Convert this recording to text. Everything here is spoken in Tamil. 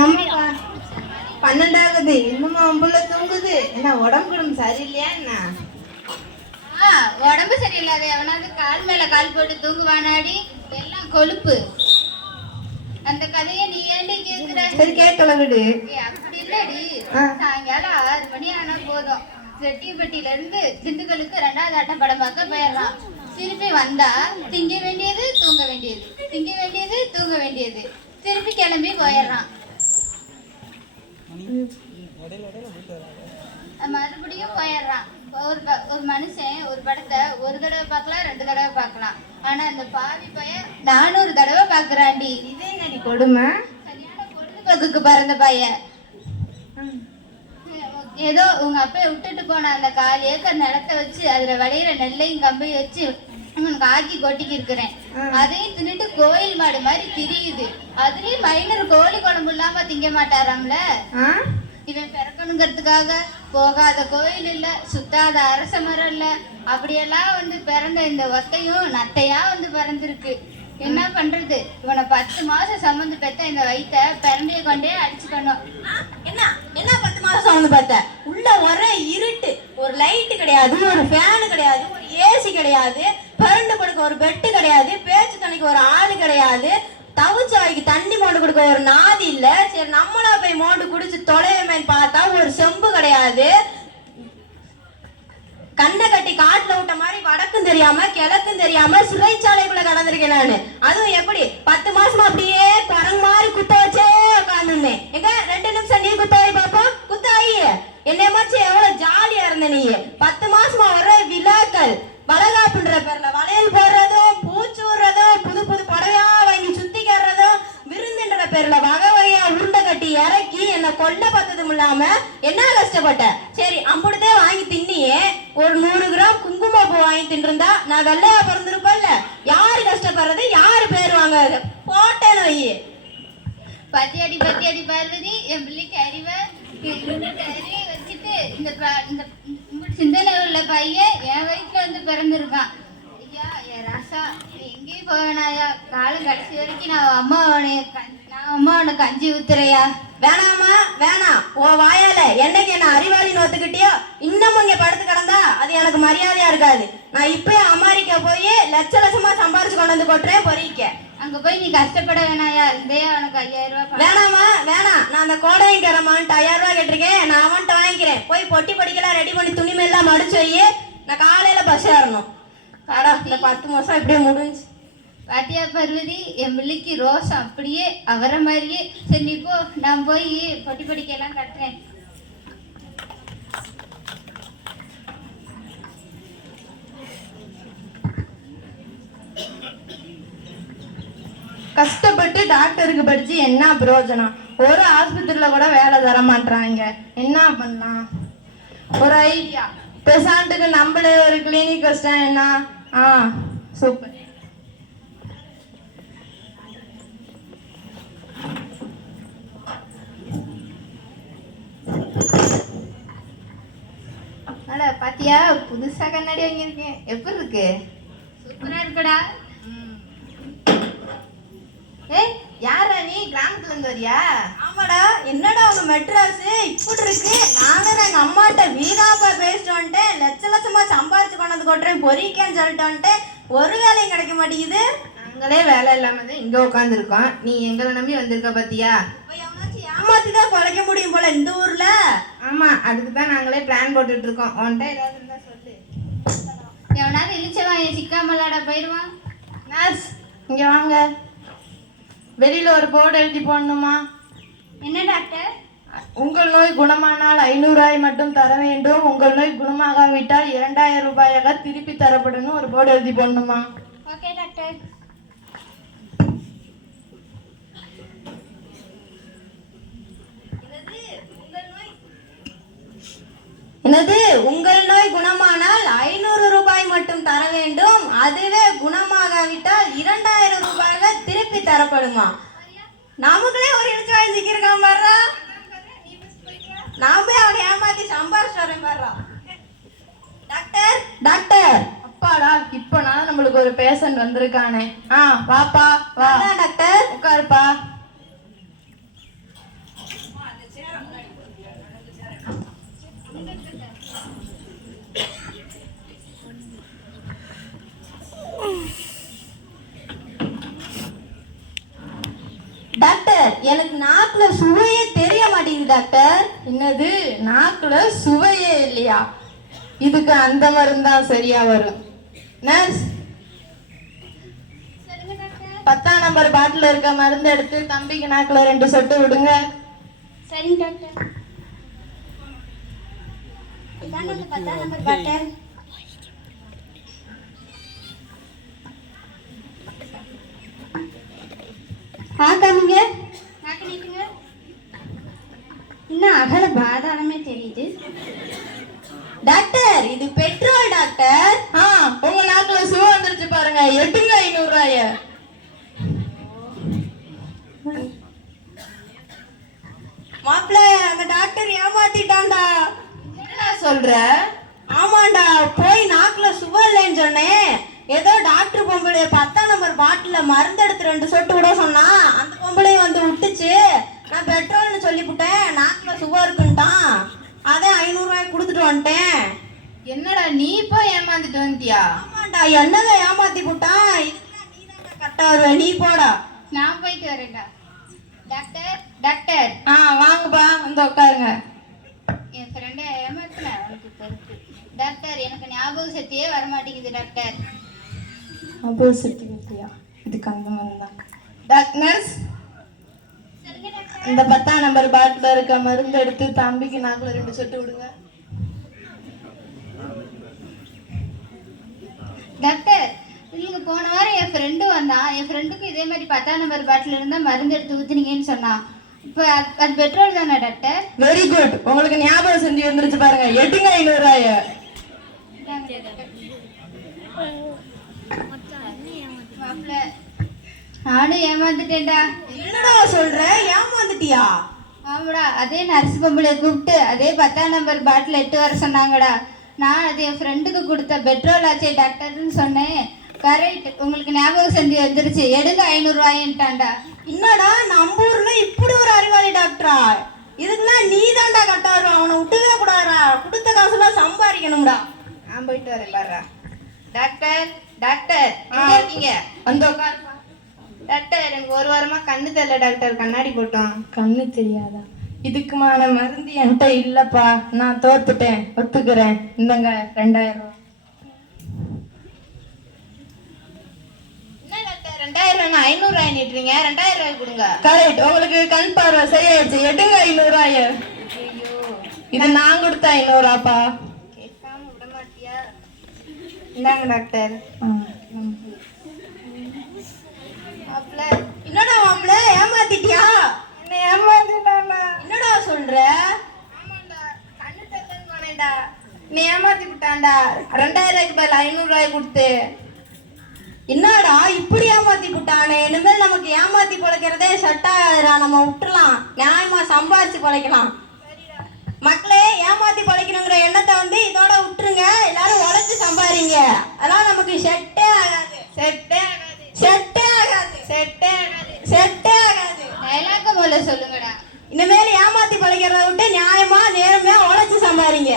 ஆமாப்பா பன்னெண்டாகுது. இன்னும் அம்புல தூங்குது. என்ன உடம்பு குடம் சரியில்லையா என்ன? உடம்பு சரியில்லாத எவனாவது கால் மேல கால் போட்டு தூங்குவானாடி. எல்லாம் கொழுப்பு. அந்த கதையை நீ ஏன்டி கேக்குற? சரி கேட்கல விடு அப்படி இல்லடி. சாயங்காலம் ஆறு மணி ஆனா போதும். செட்டிப்பட்டியில இருந்து திண்டுக்கலுக்கு ரெண்டாவது ஆட்டம் படம் பார்க்க போயிடலாம். திருப்பி வந்தா திங்க வேண்டியது தூங்க வேண்டியது. திங்க வேண்டியது தூங்க வேண்டியது. திருப்பி கிளம்பி போயிடுறான். மறுபடியும் போயிடுறான். ஒரு ஒரு மனுஷன் ஒரு படத்தை ஒரு தடவை பார்க்கலாம் ரெண்டு தடவை பார்க்கலாம். ஆனா இந்த பாவி பையன் நானூறு தடவை பார்க்கறான்டி. இதே என்னடி கொடுமை? சரியான பொழுதுபோக்குக்கு பிறந்த பையன். ஏதோ உங்க அப்பா விட்டுட்டு போன அந்த கால் ஏக்கர் நிலத்தை வச்சு அதுல விளையிற நெல்லையும் கம்பையும் வச்சு உனக்கு ஆக்கி கொட்டிக்கி இருக்கிறேன் அதையும் தின்னுட்டு கோயில் மாடு மாதிரி திரியுது. அதுலயும் மைனர் கோழி குழம்பு இல்லாம திங்க மாட்டாராம்ல? இவன் பிறக்கணுங்கிறதுக்காக போகாத கோயில் இல்ல சுத்தாத அரச மரம் இல்ல. அப்படியெல்லாம் வந்து பிறந்த இந்த ஒத்தையும் நத்தையா வந்து பிறந்திருக்கு. என்ன பண்றது? இவனை பத்து மாசம் சம்மந்து பெத்த இந்த வயித்த பிறண்டைய கொண்டே அடிச்சுக்கணும். என்ன? என்ன பத்து மாசம் வந்து பார்த்த உள்ள ஒரே இருட்டு. ஒரு லைட் கிடையாது ஒரு ஃபேன் கிடையாது ஒரு ஏசி கிடையாது. பரண்டு கொடுக்க ஒரு பெட்டு கிடையாது பேச்சு துணைக்கு ஒரு ஆள் கிடையாது. தவிச்ச வாய்க்கு தண்ணி மோண்டு கொடுக்க ஒரு நாதி இல்ல. சரி நம்மளா போய் மோண்டு குடிச்சு தொலைவேன்னு பார்த்தா ஒரு செம்பு கிடையாது. கண்ணை கட்டி காட்டுல விட்ட மாதிரி வடக்கும் தெரியாம கிழக்கும் தெரியாம சிறைச்சாலைக்குள்ள கடந்திருக்கேன் நானு. அதுவும் எப்படி? பத்து மாசமா அப்படியே குரங்கு மாதிரி குத்த வச்சே உட்காந்துருந்தேன் எங்க? ரெண்டு நிமிஷம் நீ குத்த வை பாப்போம் குத்த வை என்னைய எவ்வளவு ஜாலியா இருந்த நீ. பத்து மாசமா வர விழாக்கள். வளகாப்புன்ற பேர்ல வளையல் போடுறதும் பூச்சு விடுறதும் புது புது படையா வாங்கி சுத்திக்கிறதும் விருந்துன்ற பேர்ல வகை வகையா உருண்டை கட்டி இறக்கி என்ன கொல்ல பார்த்ததும் இல்லாம என்ன கஷ்டப்பட்ட? சரி அம்புடுதே வாங்கி தின்னியே. ஒரு நூறு கிராம் குங்குமப்பூ வாங்கி தின்றிருந்தா நான் வெள்ளையா பிறந்திருப்பேன்ல. யாரு கஷ்டப்படுறது? யாரு பேர் வாங்குறது போட்டேன்னு வை பத்தி அடி பார்வதி என் பிள்ளைக்கு அறிவை வச்சுட்டு இந்த இந்த சிந்தனை உள்ள பையன் என் வயிற்றுல வந்து பிறந்திருக்கான். ஐயா என் ராசா நீ எங்கேயும் போவேனாயா காலம் கடைசி வரைக்கும் நான் அம்மா கஞ்- நான் அம்மா உனக்கு கஞ்சி ஊத்துறையா? வேணாமா வேணாம். உன் வாயால என்னைக்கு என்ன அறிவாளி ஒத்துக்கிட்டியோ இன்னமும் இங்க படுத்து கிடந்தா அது எனக்கு மரியாதையா இருக்காது. நான் இப்பயே அமெரிக்கா போய் லட்ச லட்சமா சம்பாரிச்சு கொண்டு வந்து கொட்டுறேன் பொறிக்க. அங்க போய் நீ கஷ்டப்பட வேணாயா? இந்தையா உனக்கு ஐயாயிரம் ரூபாய். வேணாமா வேணாம். அந்த கோடையங்கிறமான்ட்டு ஐயாயிரம் ரூபாய் கேட்டிருக்கேன். நான் அவன்கிட்ட வாங்கிக்கிறேன். போய் பொட்டி படிக்கலாம் ரெடி பண்ணி துணிமை எல்லாம் மடிச்சு வை. நான் காலையில பஸ் ஏறணும். அடா இந்த பத்து மாசம் இப்படியே முடிஞ்சு. பாத்தியா பர்வதி? என் பிள்ளைக்கு ரோசம் அப்படியே அவரை மாதிரியே. சரி நீ போ. நான் போய் பொட்டி படிக்கலாம் கட்டுறேன். கஷ்டப்பட்டு டாக்டருக்கு படிச்சு என்ன பிரயோஜனம்? ஒரு ஆஸ்பத்திரியில கூட வேலை தர மாட்றாங்க என்ன பண்ணலாம்? ஒரு ஐடியா பெசாண்டுக்கு நம்மளே ஒரு கிளினிக் கஷ்டம் என்ன? ஆ சூப்பர் அட பாத்தியா? புதுசா கண்ணாடி வாங்கியிருக்கேன். எப்படி இருக்கு? சூப்பரா இருக்குடா. ஏய் யாரா நீ? கிராமத்துல இருந்து வரியா? ஆமாடா. என்னடா உங்க மெட்ராஸ்? இப்படி இருக்கு. நான் வேற எங்க அம்மாட்ட வீணாப்பா பேசிட்டு வந்துட்டேன். லட்ச லட்சமா சம்பாரிச்சு கொண்டு வந்து கொட்டுறேன். பொறிக்கேன்னு சொல்லிட்டு வந்துட்டேன். ஒரு வேலையும் கிடைக்க மாட்டேங்குது. நாங்களே வேலை இல்லாம தான் இங்க உட்காந்துருக்கோம் நீ எங்களை நம்பி வந்திருக்க பாத்தியா? இப்ப எவனாச்சும் ஏமாத்தி தான் குலைக்க முடியும் போல இந்த ஊர்ல. ஆமா அதுக்கு தான் நாங்களே பிளான் போட்டுட்டு இருக்கோம். உன்கிட்ட ஏதாவது இருந்தா சொல்லு. எவனாவது இழிச்சவன் என் சிக்காமலாடா போயிடுவான் நர்ஸ் இங்க வாங்க. வெளியில ஒரு போர்டு எழுதி போடணுமா? என்ன டாக்டர்? உங்கள் நோய் குணமானால் ஐநூறாய் மட்டும் தர வேண்டும். உங்கள் நோய் குணமாகாவிட்டால் இரண்டாயிரம் ரூபாயாக திருப்பி தரப்படும் ஒரு போர்டு எழுதி போடணுமா? Okay doctor. என்னது? உங்கள் நோய் குணமானால் ஐநூறு ரூபாய் மட்டும் தர வேண்டும். அதுவே குணமாகாவிட்டால் இரண்டாயிரம் தரப்படுமா? நமக்குள்ளே ஒரு இடிச்சு வாங்கி சிக்கிருக்கான் பாருடா. நான் போய் அவனை ஏமாத்தி சம்பாரிச்சு வரேன் பாருடா. டாக்டர்? டாக்டர்! அப்பாடா இப்போ நான் நம்மளுக்கு ஒரு பேஷண்ட் வந்திருக்கானே. ஆ வாப்பா வா. டாக்டர் உட்காருப்பா டாக்டர் எனக்கு நாக்குல சுவையே தெரிய மாட்டேங்குது டாக்டர். என்னது? நாக்குல சுவையே இல்லையா? இதுக்கு அந்த மருந்து தான் சரியா வரும். நர்ஸ். பத்தாம் நம்பர் பாட்டில் இருக்க மருந்து எடுத்து தம்பிக்கு நாக்குல ரெண்டு சொட்டு விடுங்க. சரிங்க டாக்டர். பத்தாம் நம்பர் டாக்டர் டாக்டர் இது பெட்ரோல் டாக்டர். ஆ உங்க நாக்குல சுவை வந்துருச்சு பாருங்க. எட்டுங்க ஐநூறு ரூபாய. மாப்பிள்ள அந்த டாக்டர் ஏமாத்திட்டான்டா. என்ன சொல்ற? ஆமாண்டா போய் நாக்குல சுவை இல்லைன்னு சொன்னேன். ஏதோ டாக்டர் பொம்பளை பத்தாம் நம்பர் பாட்டில மருந்து எடுத்து ரெண்டு சொட்டு விட சொன்னா அந்த பொம்பளையும் வந்து விட்டுச்சு நான் பெட்ரோல்னு சொல்லிவிட்டேன் நாக்குல சுவை இருக்குன்ட்டான். அதான் ஐநூறுரூவாய் கொடுத்துட்டு வந்துட்டேன். என்னடா நீ இப்போ ஏமாந்துட்டு வந்துட்டியா ஆமாண்டா என்னதை ஏமாத்தி போட்டான்? இதுக்கெல்லாம் நீ கரெக்டா வருவ. நீ போடா. நான் போயிட்டு வரேன்டா. Doctor doctor. ஆ வாங்கப்பா. வந்து உட்காருங்க. என் ஃப்ரெண்டை ஏமாத்தினேன் அவனுக்கு பொறுப்பு. டாக்டர் எனக்கு ஞாபக சக்தியே வர மாட்டேங்குது டாக்டர் அபோசிட்டி வித்தியா இதுக்கு அந்த மாதிரி தான். டாக் நர்ஸ் டாக்டர் இந்த பத்தாம் நம்பர் பாட்டில் இருக்க மருந்து எடுத்து தம்பிக்கு நாக்குல ரெண்டு சொட்டு விடுங்க. டாக்டர் இல்லைங்க போன வாரம் என் ஃப்ரெண்டு வந்தான் என் ஃப்ரெண்டுக்கு இதே மாதிரி பத்தாம் நம்பர் பாட்டில் இருந்தால் மருந்து எடுத்து ஊற்றுனீங்கன்னு சொன்னான் இப்போ அது அது பெட்ரோல் தானே டாக்டர்? வெரி குட் உங்களுக்கு ஞாபகம் செஞ்சு வந்துருச்சு பாருங்க. எட்டுங்க ஐநூறு ரூபாய மாப்பிள்ள நானும் ஏமாந்துட்டேன்டா. என்னடா சொல்ற? ஏமாந்துட்டியா? ஆமாடா அதே நர்ஸ் பொம்பளை கூப்பிட்டு அதே பத்தாம் நம்பர் பாட்டில் எட்டு வர சொன்னாங்கடா. நான் அது என் ஃப்ரெண்டுக்கு கொடுத்த பெட்ரோல் ஆச்சே டாக்டர்னு சொன்னேன். கரெக்ட் உங்களுக்கு ஞாபகம் செஞ்சு வந்துருச்சு. எடுங்க ஐநூறுரூவாயின்ட்டான்டா என்னடா நம்ம ஊர்ல இப்படி ஒரு அறிவாளி டாக்டரா? இதுக்கெல்லாம் நீ தான்டா கட்ட வருவ அவனை விட்டுவே கூடாதுடா. கொடுத்த காசுலாம் சம்பாதிக்கணும்டா. நான் போயிட்டு வரேன் பாரு டாக்டர் டாக்டர் இருக்கீங்க? வந்து உட்காருப்பா. டாக்டர் எனக்கு ஒரு வாரமா கண்ணு தெரியல டாக்டர். கண்ணாடி போட்டோம். கண்ணு தெரியாதா? இதுக்குமான மருந்து என்கிட்ட இல்லப்பா. நான் தோத்துட்டேன். ஒத்துக்கிறேன். இந்தங்க ரெண்டாயிரம் டாக்டர்? ரெண்டாயிரம் ரூபாய் ஐநூறு ரூபாய் நீட்டுறீங்க. ரெண்டாயிரம் ரூபாய் கொடுங்க. கரெக்ட். உங்களுக்கு கண் பார்வை சரியாயிடுச்சு. எடுங்க ஐநூறு ரூபாய. இது நான் கொடுத்த ஐநூறு ரூபாப்பா. கேட்காம விட மாட்டியா? இந்தாங்க டாக்டர் மாப்பிள்ள என்னடா மாப்பிள்ள ஏமாத்திட்டியா? என்ன ஏமாத்திட்டானா என்னடா சொல்ற? நீ ஏமாத்தி விட்டான்டா ரெண்டாயிரம் பதில் ஐநூறு ரூபாய் கொடுத்து. என்னடா இப்படி ஏமாத்தி போட்டானே? இனிமேல் நமக்கு ஏமாத்தி பிழைக்கிறதே செட் ஆகாதுடா. நம்ம விட்டுறலாம். நியாயமா சம்பாரிச்சு பிழைக்கலாம். மக்களே ஏமாத்தி பிழைக்கணுங்கிற எண்ணத்தை வந்து இதோட விட்டுருங்க. எல்லாரும் உழைச்சு சம்பாதிங்க அதெல்லாம் நமக்கு செட்டே ஆகாது செட்டே ஆகாது செட்டே ஆகாது செட்டே ஆகாது செட்டே ஆகாது டைலாக்க முதல்ல சொல்லுங்கடா இனிமேல் ஏமாத்தி பிழைக்கிறத விட்டு நியாயமா நேர்மையா உழைச்சு சம்பாதிங்க.